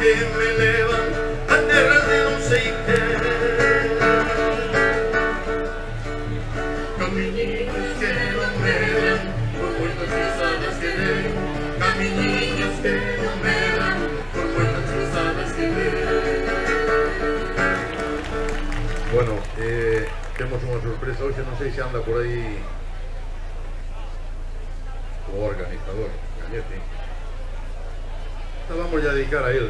que me elevan a terra de non sei que. Camiñiños que non me dan por moitas pisadas que den. Camiñiños que non me dan por moitas pisadas que den. Bueno, temos unha sorpresa hoxe, non sei se anda por aí o organizador, Cañete. Vamos a dedicar a él.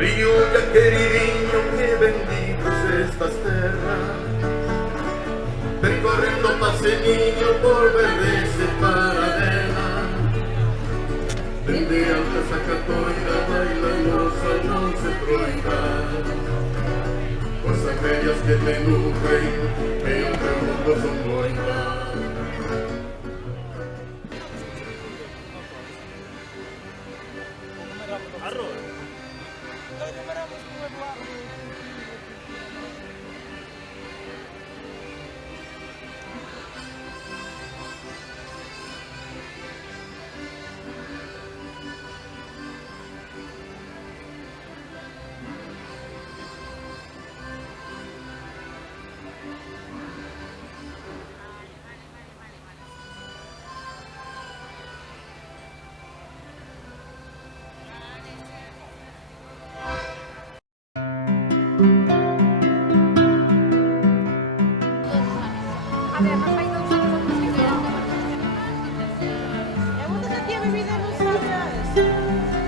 Río ya queridinho que benditos estas terras, percorrendo paseniño por verdes e paradela. Dende alta Sacatoira bailan os salmóns e troitas, cosas bellas que te nutren e o teu mundo son boitas.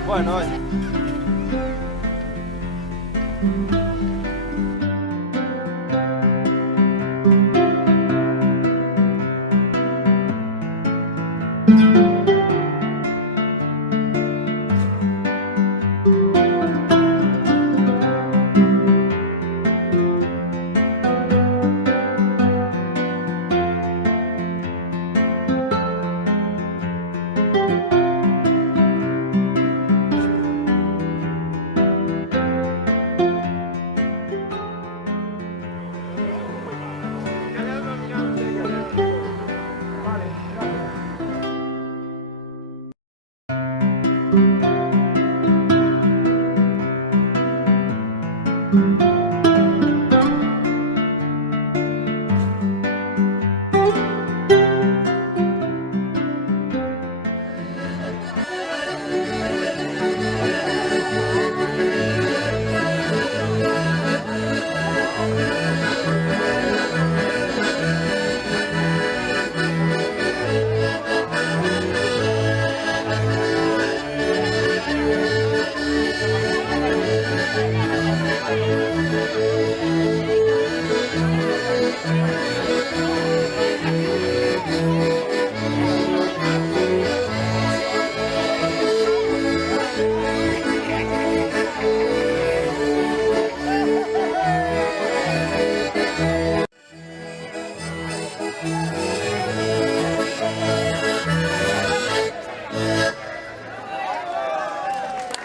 Bueno, oye.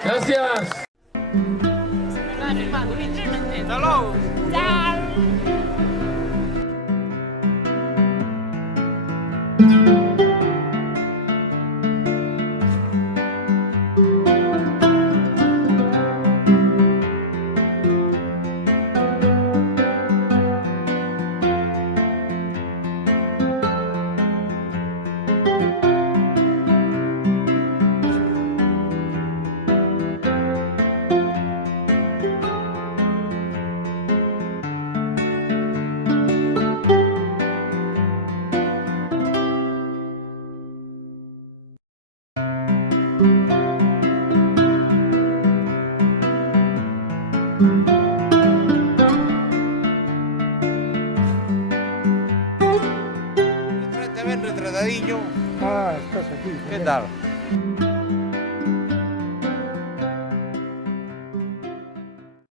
Gracias. Hasta luego. Te ven retratadillo. Ah, estás aquí. ¿Qué tal?